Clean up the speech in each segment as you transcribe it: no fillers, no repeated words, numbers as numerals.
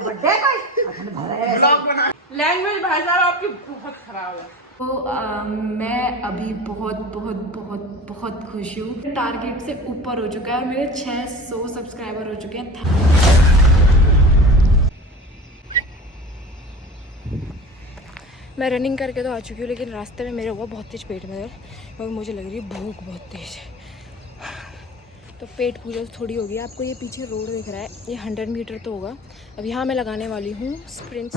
Birthday का language भाई साहब आपकी बहुत खराब है। तो मैं अभी बहुत बहुत बहुत बहुत खुश हूँ। टारगेट से ऊपर हो चुका है और मेरे 600 सब्सक्राइबर हो चुके हैं। मैं रनिंग करके तो आ चुकी हूँ, लेकिन रास्ते में मेरे हुआ बहुत तेज पेट में दर्द और मुझे लग रही है भूख बहुत तेज है। तो पेट पूजा थोड़ी होगी। आपको ये पीछे रोड दिख रहा है, ये 100 मीटर तो होगा। अब यहाँ मैं लगाने वाली हूँ स्प्रिंट।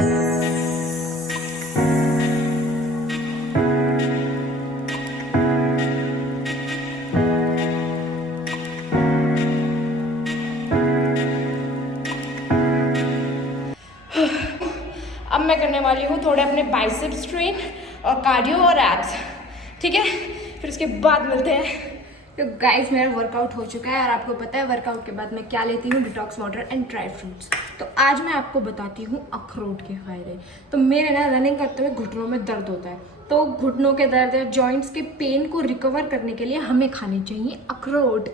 अब मैं करने वाली हूँ थोड़े अपने बाइसेप्स ट्रेन और कार्डियो और एब्स, ठीक है। फिर उसके बाद मिलते हैं। तो गाइस मेरा वर्कआउट हो चुका है और आपको पता है वर्कआउट के बाद मैं क्या लेती हूँ, detox water and dry fruits. तो आज मैं आपको बताती हूँ अखरोट के फायदे। तो मेरे ना रनिंग करते हुए घुटनों में दर्द होता है, तो घुटनों के दर्द या जॉइंट्स के पेन को रिकवर करने के लिए हमें खाने चाहिए अखरोट।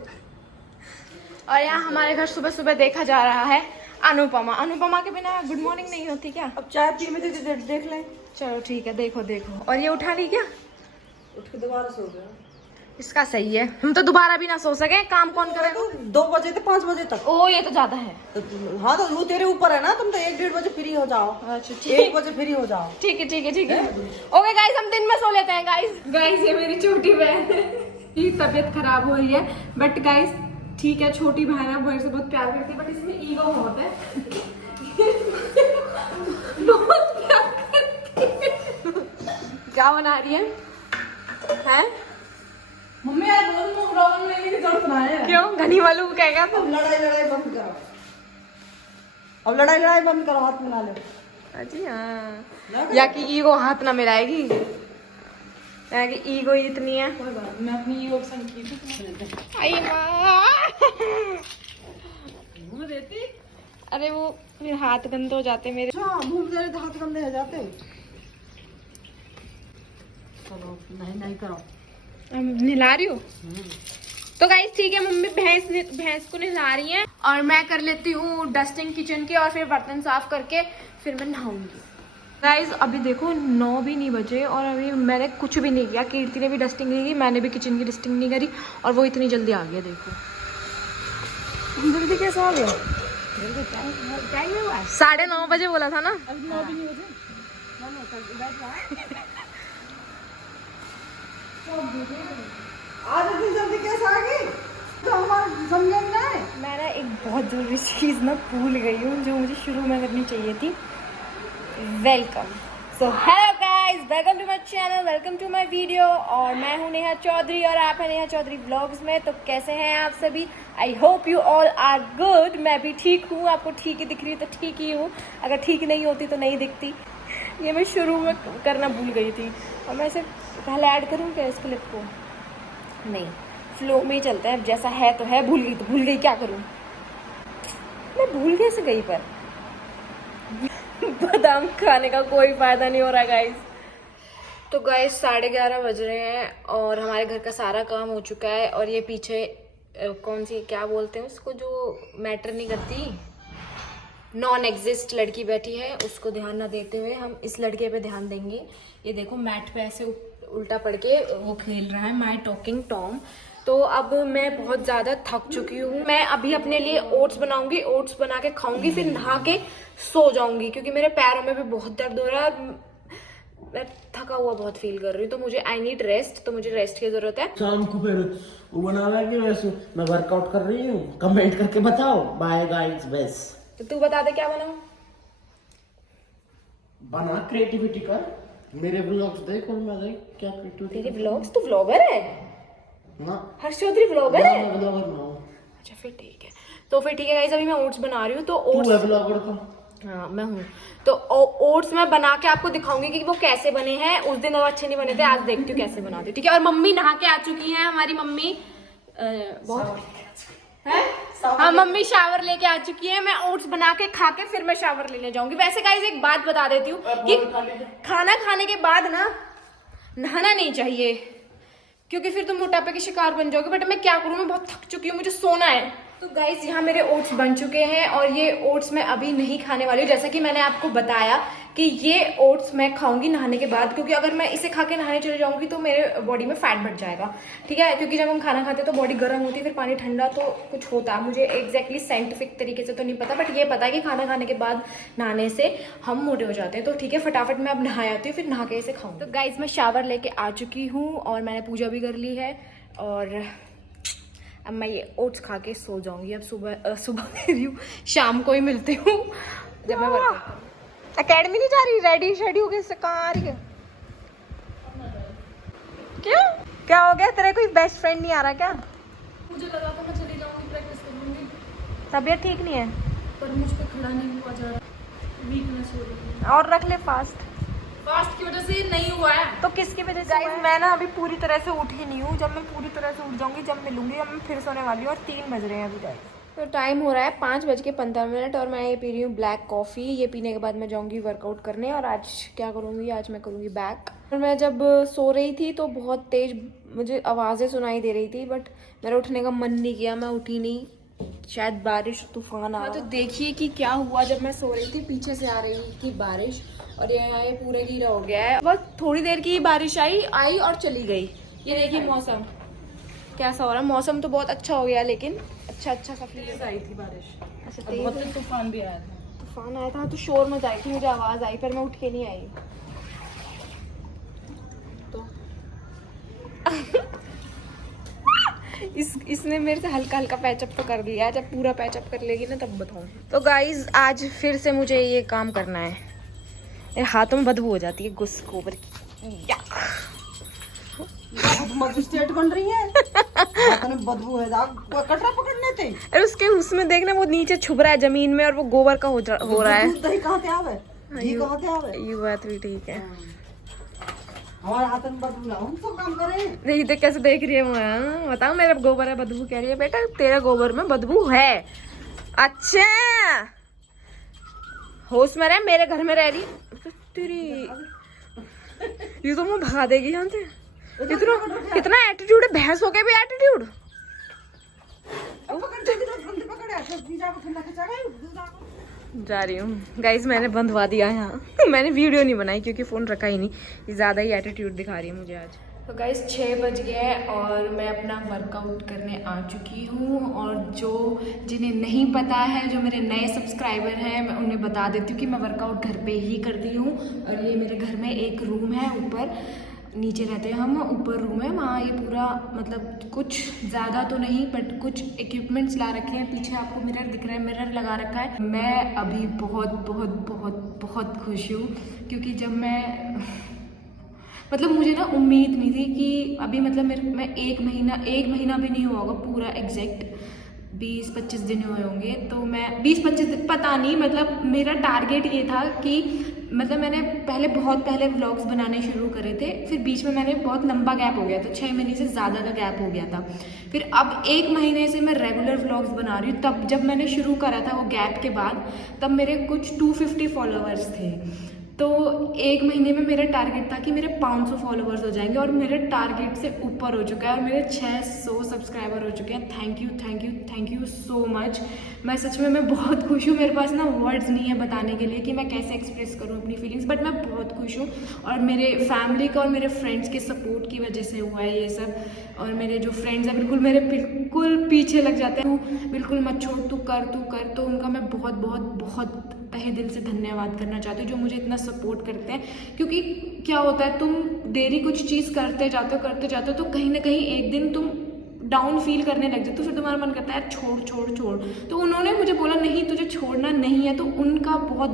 और यहाँ हमारे घर सुबह सुबह देखा जा रहा है अनुपमा। अनुपमा के बिना गुड मॉर्निंग नहीं होती क्या? अब चाय पी में तो देख लें। चलो ठीक है, देखो देखो। और ये उठा ली क्या? उठ के दोबारा सो गया। इसका सही है, हम तो दोबारा भी ना सो सके। काम कौन करेगा? 2 बजे से 5 बजे तक। ओ ये तो ज्यादा है। हाँ तो वो तेरे ऊपर है ना, तुम तो 1-1:30 बजे फ्री हो जाओ। अच्छा 1 बजे फ्री हो जाओ। ठीक है ठीक है ठीक है। ओके गाइस, हम दिन में सो लेते हैं। गाइस ये मेरी छोटी बहन की तबीयत खराब हो रही है, बट गाइस ठीक है, छोटी बहन है, मेरे से बहुत प्यार करती है, बट इसमें ईगो बहुत है। बहुत प्यार करती है। क्या बना रही है? हैं? मम्मी यार बोल दो ब्लॉग में लेने की जरूरत ना है। क्यों? घनी वालों को कहेगा तो। अब लड़ाई बंद करो। अब लड़ाई बंद करो, हाथ मिला लो। अजी हाँ, या कि ईगो हाथ ना मिलाएगी, या कि ईगो इतनी है। कोई बात नहीं, मैं अपनी योग संगीत आई माँ घूम देती। अरे वो फिर हाथ गंदे हो जाते मेरे। अच्छा घूम दे रहे तो हाथ गंदे हो जाते। चलो नहीं करो। नहला रही हूँ तो गाइस ठीक है, मम्मी भैंस को नहला रही है और मैं कर लेती हूँ डस्टिंग किचन की और फिर बर्तन साफ करके फिर मैं नहाऊंगी। गाइस अभी देखो 9 भी नहीं बजे और अभी मैंने कुछ भी नहीं किया। कीर्ति ने भी डस्टिंग नहीं की, मैंने भी किचन की डस्टिंग नहीं करी और वो इतनी जल्दी आ गया। देखो जल्दी कैसे आ गया? 9:30 बजे बोला था ना। अभी 9 भी नहीं बजे। आज इतनी जल्दी कैसे आ गई? तो हमारा समझ में आए। मैं ना एक बहुत जरूरी चीज़ ना भूल गई हूँ जो मुझे शुरू में करनी चाहिए थी। Welcome. So hello guys, welcome to my channel, welcome to my video. और मैं हूँ नेहा चौधरी और आप हैं नेहा चौधरी व्लॉग्स में। तो कैसे हैं आप सभी? I hope you all are good. मैं भी ठीक हूँ। आपको ठीक ही दिख रही है तो ठीक ही हूँ, अगर ठीक नहीं होती तो नहीं दिखती। ये मैं शुरू में करना भूल गई थी और मैं इसे पहले ऐड करूँ क्या इस क्लिप को? नहीं, फ्लो में ही चलता है। जैसा है तो है, भूल गई तो भूल गई, क्या करूँ? मैं भूल कैसे गई? पर बादाम खाने का कोई फायदा नहीं हो रहा गाइस। तो गाइस 11:30 बज रहे हैं और हमारे घर का सारा काम हो चुका है। और ये पीछे कौन सी क्या बोलते हैं उसको, जो मैटर नहीं करती, नॉन एग्जिस्ट लड़की बैठी है, उसको ध्यान ना देते हुए हम इस लड़के पे ध्यान देंगे। ये देखो मैट पे ऐसे उल्टा पड़ के वो खेल रहा है माय टॉकिंग टॉम। तो अब मैं बहुत ज़्यादा थक चुकी हूँ। मैं अभी अपने लिए ओट्स बनाऊंगी, ओट्स बना के खाऊंगी, फिर नहा के सो जाऊंगी क्योंकि मेरे पैरों में भी बहुत दर्द हो रहा है। मैं थका हुआ बहुत फील कर रही हूँ, तो मुझे आई नीड रेस्ट, तो मुझे रेस्ट की जरूरत है। शाम को फिर वो बनाना कि वैसे मैं वर्कआउट कर रही हूँ, कमेंट करके बताओ। बाय गाइस, बस तो तू बता दे क्या बनाऊं? बना क्रिएटिविटी कर, मेरे व्लॉग्स देख और मैं देख क्या क्रिएटिविटी। तेरे व्लॉग्स? तू व्लॉगर है ना? हर्ष चौधरी व्लॉगर है? मैं व्लॉगर ना हूँ। अच्छा फिर ठीक है। तो फिर ठीक है गाइस, अभी मैं ओट्स बना रही हूँ। तो तू ओट्स, है व्लॉगर तो? हाँ मैं हूँ। तो ओट्स मैं बना के आपको दिखाऊंगी कि वो कैसे बने हैं। उस दिन वो अच्छे नहीं बने थे, आज देखती हूँ कैसे बनाती हूँ, ठीक है। और मम्मी नहा के आ चुकी हैं, हमारी मम्मी बहुत है। हाँ मम्मी शावर लेके आ चुकी है। मैं ओट्स बना के खा के फिर मैं शावर लेने जाऊंगी। वैसे गाइस एक बात बता देती हूँ कि खाना खाने के बाद ना नहाना नहीं चाहिए क्योंकि फिर तुम मोटापे के शिकार बन जाओगे। बट मैं क्या करूँ, मैं बहुत थक चुकी हूँ, मुझे सोना है। तो गाइज यहाँ मेरे ओट्स बन चुके हैं और ये ओट्स मैं अभी नहीं खाने वाली हूँ, जैसा कि मैंने आपको बताया कि ये ओट्स मैं खाऊंगी नहाने के बाद, क्योंकि अगर मैं इसे खा के नहाने चले जाऊंगी तो मेरे बॉडी में फैट बढ़ जाएगा, ठीक है। क्योंकि जब हम खाना खाते हैं तो बॉडी गर्म होती है, फिर पानी ठंडा, तो कुछ होता है। मुझे एग्जैक्टली साइंटिफिक तरीके से तो नहीं पता, बट ये पता है कि खाना खाने के बाद नहाने से हम मोटे हो जाते हैं। तो ठीक है, फटाफट मैं अब नहा आती हूँ, फिर नहा के इसे खाऊंगी। तो गाइज मैं शावर लेके आ चुकी हूँ और मैंने पूजा भी कर ली है और अब मैं ये ओट्स खा के सो जाऊंगी। अब सुबह कह रही हूँ, शाम को ही मिलती हूँ जब मैं वर्कआउट। अकेडमी नहीं जा रही? रेडी शेडी हो गई, कहाँ आ रही है? क्यों, क्या हो गया? तेरे कोई बेस्ट फ्रेंड नहीं आ रहा क्या? मुझे लगा था मैं चली जाऊंगी, प्रैक्टिस करूंगी, तबीयत ठीक नहीं है पर मुझ पे खड़ा नहीं हुआ जा रहा, वीकनेस हो रही है। और रख ले फास्ट। फास्ट की वजह से नहीं हुआ है तो किसकी वजह से? गाइस मैं ना अभी पूरी तरह से उठी नहीं हूँ। जब मैं पूरी तरह से उठ जाऊंगी, जब मिलूंगी, जब मैं फिर सोने वाली हूँ। और 3 बज रहे हैं अभी गाइस। तो टाइम हो रहा है 5:15 और मैं ये पी रही हूँ ब्लैक कॉफ़ी। ये पीने के बाद मैं जाऊँगी वर्कआउट करने। और आज क्या करूँगी? आज मैं करूँगी बैक। और मैं जब सो रही थी तो बहुत तेज़ मुझे आवाज़ें सुनाई दे रही थी, बट मेरा उठने का मन नहीं किया, मैं उठी नहीं। शायद बारिश तूफान आ रहा। तो देखिए कि क्या हुआ। जब मैं सो रही थी पीछे से आ रही थी बारिश और ये पूरा गीला हो गया है। बस थोड़ी देर की बारिश आई और चली गई। ये देखिए मौसम कैसा हो रहा है। मौसम तो बहुत अच्छा हो गया, लेकिन अच्छा सा फील आई थी बारिश। अच्छा, बहुत तेज तूफान भी आया था। तूफान आया था तो शोर मच आई थी, मुझे आवाज आई, पर मैं उठ के नहीं आई। तो इसने मेरे से हल्का पैचअप तो कर लिया है। जब पूरा पैचअप कर लेगी ना तब बताऊँ। तो गाइज आज फिर से मुझे ये काम करना है। मेरे हाथों में बदबू हो जाती है गोबर की। मजिस्ट्रेट बन रही है। हाथों में बदबू है, कटरा पकड़ने थे। अरे उसके उसमें देखना, वो नीचे छुप रहा है जमीन में और वो गोबर का हो रहा है। दही कहाँ से आवे? घी कहाँ से आवे? ये बात भी ठीक है। हमारे हाथ में बदबू ना, हम तो काम करें। नहीं देख कैसे देख रही है वो। बताओ मेरा गोबर है बदबू कह रही है। बेटा तेरा गोबर में बदबू है। अच्छा होश में रह, मेरे घर में रह रही तेरी। ये तो मुझे भगा देगी यहाँ से। कितना एटीट्यूड है, भैंस हो के भी एटीट्यूड। जा रही हूँ गाइज, मैंने बंधवा दिया यहाँ। मैंने वीडियो नहीं बनाई क्योंकि फ़ोन रखा ही नहीं। ये ज़्यादा ही एटीट्यूड दिखा रही है मुझे आज। तो गाइज 6 बज गए हैं और मैं अपना वर्कआउट करने आ चुकी हूँ। और जिन्हें नहीं पता है, जो मेरे नए सब्सक्राइबर हैं, मैं उन्हें बता देती हूँ कि मैं वर्कआउट घर पे ही करती हूँ। और ये मेरे घर में एक रूम है, ऊपर नीचे रहते हैं हम, ऊपर रूम है, वहाँ ये पूरा मतलब कुछ ज़्यादा तो नहीं बट कुछ इक्विपमेंट्स ला रखे हैं। पीछे आपको मिरर दिख रहा है, मिरर लगा रखा है। मैं अभी बहुत बहुत बहुत बहुत खुश हूँ क्योंकि जब मैं मतलब मुझे ना उम्मीद नहीं थी कि अभी मतलब मैं एक महीना भी नहीं हुआ होगा पूरा एग्जैक्ट 20-25 दिन हुए होंगे। तो मैं 20-25 पता नहीं, मतलब मेरा टारगेट ये था कि मतलब मैंने बहुत पहले व्लॉग्स बनाने शुरू करे थे, फिर बीच में मैंने बहुत लंबा गैप हो गया था, 6 महीने से ज़्यादा का गैप हो गया था। फिर अब 1 महीने से मैं रेगुलर व्लॉग्स बना रही हूँ। तब जब मैंने शुरू करा था वो गैप के बाद, तब मेरे कुछ 250 फॉलोअर्स थे। तो 1 महीने में मेरा टारगेट था कि मेरे 500 फॉलोअर्स हो जाएंगे और मेरे टारगेट से ऊपर हो चुका है और मेरे 600 सब्सक्राइबर हो चुके हैं। Thank you so much. मैं सच में मैं बहुत खुश हूँ। मेरे पास ना वर्ड्स नहीं है बताने के लिए कि मैं कैसे एक्सप्रेस करूँ अपनी फीलिंग्स, बट मैं बहुत खुश हूँ। और मेरे फैमिली का और मेरे फ्रेंड्स के सपोर्ट की वजह से हुआ है ये सब। और मेरे जो फ्रेंड्स हैं बिल्कुल पीछे लग जाते हैं, बिल्कुल मत छोड़, तू कर। तो उनका मैं बहुत तहे दिल से धन्यवाद करना चाहती हूँ जो मुझे इतना सपोर्ट करते हैं। क्योंकि क्या होता है, तुम डेली कुछ चीज़ करते जाते हो तो कहीं ना कहीं एक दिन तुम डाउन फील करने लग जाते हो, फिर तुम्हारा मन करता है छोड़। तो उन्होंने मुझे बोला नहीं तुझे छोड़ना नहीं है, तो उनका बहुत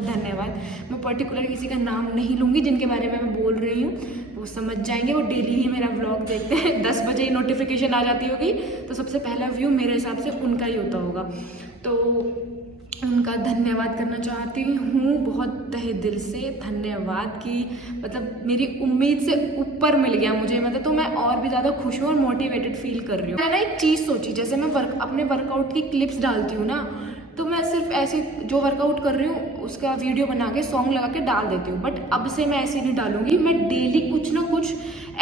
धन्यवाद। मैं पर्टिकुलर किसी का नाम नहीं लूँगी, जिनके बारे में मैं बोल रही हूँ वो समझ जाएंगे। वो डेली ही मेरा व्लॉग देखते हैं, 10 बजे ही नोटिफिकेशन आ जाती होगी, तो सबसे पहला व्यू मेरे हिसाब से उनका ही होता होगा। तो उनका धन्यवाद करना चाहती हूँ बहुत तहे दिल से। धन्यवाद कि मतलब मेरी उम्मीद से ऊपर मिल गया मुझे, मतलब तो मैं और भी ज़्यादा खुश हूँ और मोटिवेटेड फील कर रही हूँ। मैंने ना एक चीज़ सोची, जैसे मैं अपने वर्कआउट की क्लिप्स डालती हूँ ना, तो मैं सिर्फ ऐसे जो वर्कआउट कर रही हूँ उसका वीडियो बना के सॉन्ग लगा के डाल देती हूँ। बट अब से मैं ऐसे नहीं डालूंगी, मैं डेली कुछ ना कुछ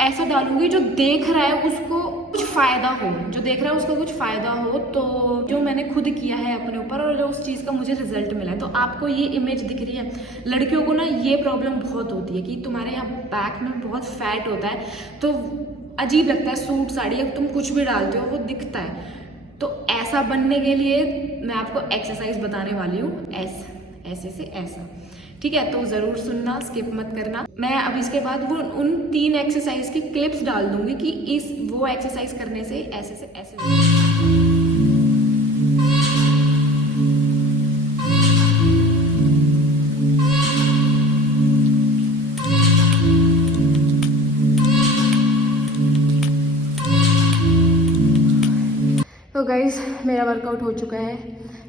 ऐसा डालूंगी जो देख रहा है उसको कुछ फ़ायदा हो, जो देख रहा है उसको कुछ फ़ायदा हो। तो जो मैंने खुद किया है अपने ऊपर और जो उस चीज़ का मुझे रिजल्ट मिला है। तो आपको ये इमेज दिख रही है, लड़कियों को ना ये प्रॉब्लम बहुत होती है कि तुम्हारे यहाँ बैक में बहुत फैट होता है, तो अजीब लगता है सूट साड़ी या तुम कुछ भी डालते हो वो दिखता है। तो ऐसा बनने के लिए मैं आपको एक्सरसाइज बताने वाली हूँ, ऐसे से ऐसा, ठीक है? तो ज़रूर सुनना, स्किप मत करना। मैं अब इसके बाद वो उन 3 एक्सरसाइज की क्लिप्स डाल दूंगी कि वो एक्सरसाइज करने से ऐसे तो गाइज़ मेरा वर्कआउट हो चुका है।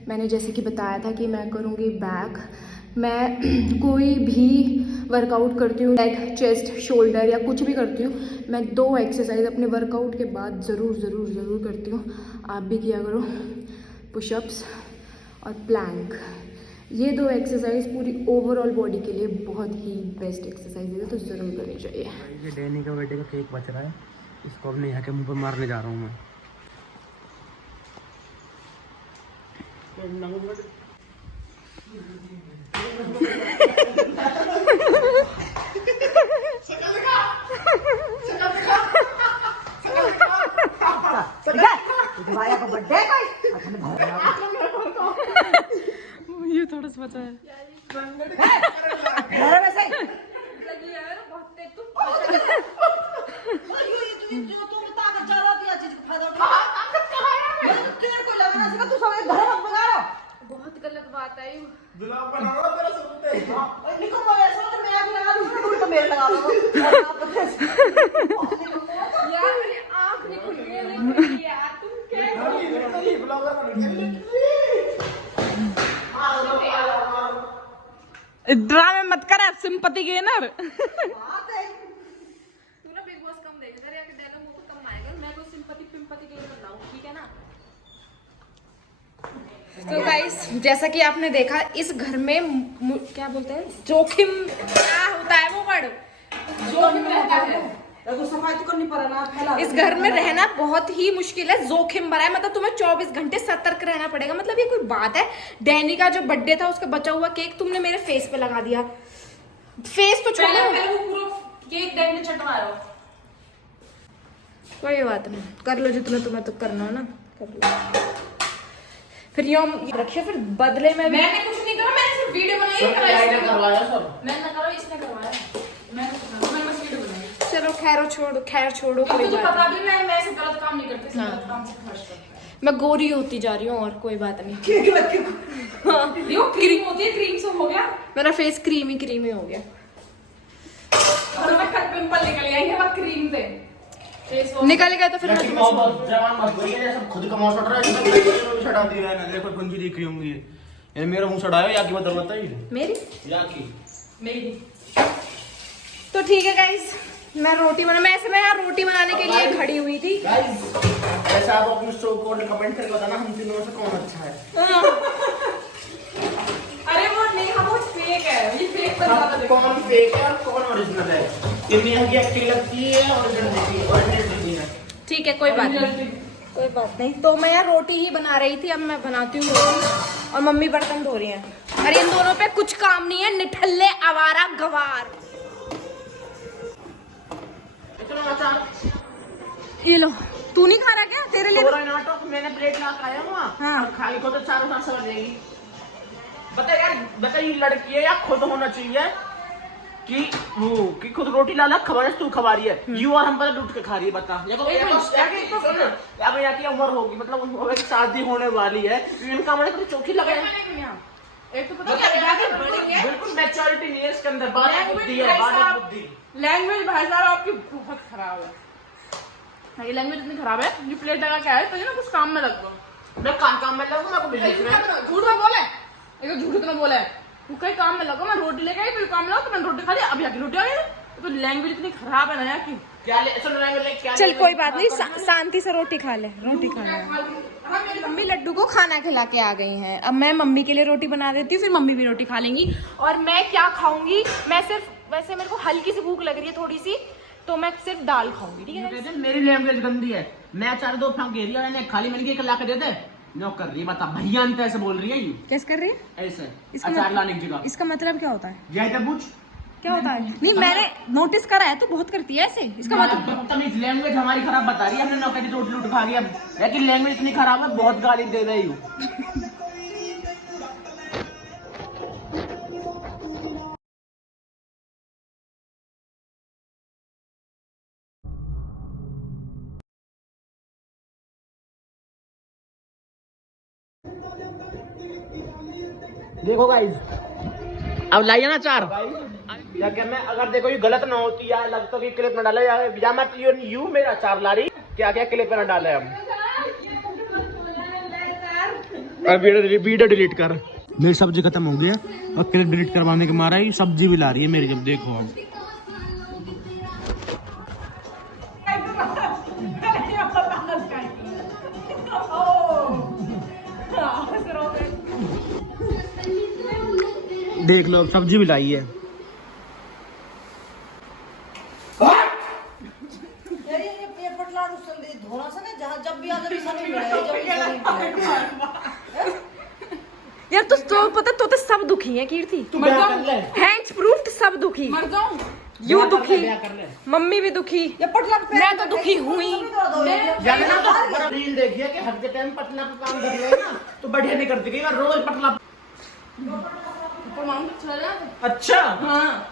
मैंने जैसे कि बताया था कि मैं करूँगी बैक। मैं कोई भी वर्कआउट करती हूँ, लेग, चेस्ट, शोल्डर या कुछ भी करती हूँ, मैं 2 एक्सरसाइज अपने वर्कआउट के बाद ज़रूर करती हूँ। आप भी किया करो, पुशअप्स और प्लैंक। ये 2 एक्सरसाइज पूरी ओवरऑल बॉडी के लिए बहुत ही बेस्ट एक्सरसाइज है, तो ज़रूर करनी चाहिए। ये डैनी का बर्थडे का केक बच रहा है, इसको अपने यहाँ के मुँह पर मारने जा रहा हूँ मैं। ये थोड़ा सा बचा है। बहुत गलत बात है। यार मेरी आँख नहीं खुल रही है यार, तुम ड्रामे मत कर, सिंपैथी गेनर। तू ना बिग बॉस कम देख, तेरे आके डायलॉग मुंह पे कम आएगा। मैं कोई सिंपैथी गेनर लाऊं, ठीक है ना? तो गाइस जैसा कि आपने देखा, इस घर में क्या बोलते हैं, जोखिम, क्या होता है वो वर्ड, जोखिम रहता है। इस घर में रहना बहुत ही मुश्किल है, जोखिम भरा है। मतलब तुम्हें 24 घंटे सतर्क रहना पड़ेगा। मतलब ये कोई बात है? डैनी का जो बर्थडे था उसका बचा हुआ केक तुमने मेरे फेस पे लगा दिया। फेस तो छोड़ो, केक डैनी ने चटवाया। कोई बात नहीं, कर लो जितना तुम्हें तो करना हो ना, कर लो। फिर यूं रखिए, फिर बदले में भी मैंने कुछ नहीं करा, मैंने सिर्फ वीडियो बनाई। करवाया सब मैंने ना करो, इसने करवाया। मैंने बस वीडियो बनाई। चलो खैर छोड़ो, कोई बात पता भी मैं ऐसे गलत काम नहीं करती, गलत काम से खर्च करती हूं। मैं गोरी होती जा रही हूँ और कोई बात नहीं। देखो क्रीम होती है, क्रीम से हो गया मेरा फेस क्रीमी हो गया। और मैं कट पिंपल निकल आएंगे वह क्रीम पे निकल गया तो फिर मैं तुम्हें जवान मत बोलिए, जैसे खुद का मौसम रहा है, इसको छड़ा दिया है ना। देखो कुंजी दिख रही होंगी, ये मेरा मुंह छड़ायो या की बदल बताइए मेरी या की मेरी। तो ठीक है गाइस, मैं यहाँ रोटी बनाने के लिए खड़ी हुई थी। गाइस ऐसा आप अपने शो को कमेंट करके बताना हम तीनों में से कौन अच्छा है। अरे वो नहीं, हम वो फेक है, ये फेक बन रहा है। कौन फेक है और कौन ओरिजिनल है? ये नेहा की एक्टिंग लगती है, ओरिजिनल है। ठीक है, कोई बात नहीं। तो मैं यार रोटी ही बना रही थी, अब मैं बनाती हूँ रोटी और मम्मी बर्तन धो रही हैं। अरे इन दोनों पे कुछ काम नहीं है, निठल्ले आवारा गवार। ये लो, तू नहीं खा रहा क्या? तेरे लिए नाटक मैंने प्लेट ला के आया हूँ। हाँ। खाली को तो 4 समझ जाएगी। बता ये लड़की है या खुद होना चाहिए कि खुद रोटी ला खबर तू खवा रही है, यू और हम पर लूट के खा रही है। बता अब यहाँ की उम्र होगी, मतलब शादी होने वाली है, इनका मैंने चौकी लगाया। एक तो पता क्या बिल्कुल मैच्योरिटी नहीं है इसके अंदर, बात बुद्धि है, बात बुद्धि। लैंग्वेज भाई साहब आपकी बहुत खराब है। ये लैंग्वेज इतनी खराब है, ये प्लेट लगा के आए तो ना कुछ काम में लग दो। मैं काम में लगूंगा, आपको बिजनेस में झूठ में बोले, एक झूठ इतना बोला है, तू कहीं काम में लगो। मैं रोटी लेके आई, फिर काम लगा तो मैंने रोटी खा लिया, अब यहाँ की रोटी आ गई। तो लैंग्वेज इतनी खराब है ना यहाँ की। क्या ले, सुन रहे हैं क्या? चल कोई बात नहीं, शांति से रोटी खा ले, रोटी खा ले। मम्मी लड्डू को खाना खिला के आ गई हैं। अब मैं मम्मी के लिए रोटी बना देती हूँ, फिर मम्मी भी रोटी खा लेंगी। और मैं क्या खाऊंगी, मैं सिर्फ, वैसे मेरे को हल्की सी भूख लग रही है थोड़ी सी, तो मैं सिर्फ दाल खाऊंगी, ठीक है। मेरी लैंग्वेज गंदी है, मैं 4 2 फांक एरिया मैंने खाली मैंने एक ला के दे दे नो कर रही है, बता भैया अंत ऐसे बोल रही है ये कैसे कर रही है ऐसे इसका अचार लाने की जगह। इसका मतलब क्या होता है? जय तबूच क्या होता है? नहीं मैंने नोटिस करा है, तो बहुत करती है ऐसे, इसका मतलब तमीज लैंग्वेज हमारी खराब बता रही है, हमने नौकरी रोटी लूट खा गई। अब लेकिन लैंग्वेज इतनी खराब है, बहुत गाली दे रही हूँ। देखो गाइस, अब लाइए ना चार क्या कहना है, अगर देखो ये गलत ना होती यार, लगता कि क्लिप में डाला या मत यू मेरा चार ला रही क्या क्या क्लिप में डाले हम। अब वीडियो डिलीट कर, मेरी सब्जी खत्म हो गया और क्लिप डिलीट करवाने के मारा ही सब्जी भी ला रही है मेरी। जब देखो अब देख लो, सब्जी भी लाई है। ये पटला धोना सके जहाँ जब भी आगे यार तो पता तो सब दुखी है कीर्ति, हैंड्स प्रूफ सब दुखी, मर जाऊं यू दुखी, मम्मी भी दुखी, ये पटला मैं तो दुखी हुई। रील देखिए कि हर टाइम पटला पे काम कर रहे ना तो बढ़िया नहीं करती, रोज पटला। अच्छा हाँ।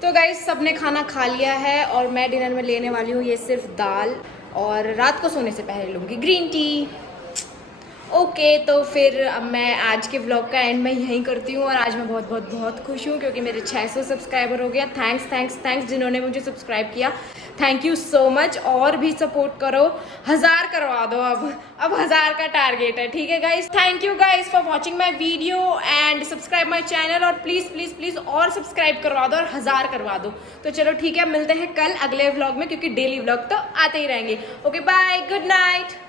तो गाइस सबने खाना खा लिया है और मैं डिनर में लेने वाली हूँ ये सिर्फ दाल, और रात को सोने से पहले लूँगी ग्रीन टी। ओके तो फिर अब मैं आज के व्लॉग का एंड मैं यहीं करती हूँ। और आज मैं बहुत बहुत बहुत खुश हूँ क्योंकि मेरे 600 सब्सक्राइबर हो गया। थैंक्स जिन्होंने मुझे सब्सक्राइब किया, थैंक यू सो मच। और भी सपोर्ट करो, 1000 करवा दो। अब 1000 का टारगेट है, ठीक है guys. Thank you guys for watching my video and subscribe my channel. और प्लीज़ प्लीज़ प्लीज़ और सब्सक्राइब करवा दो और 1000 करवा दो। तो चलो ठीक है, मिलते हैं कल अगले व्लॉग में, क्योंकि डेली व्लॉग तो आते ही रहेंगे। Okay bye, good night.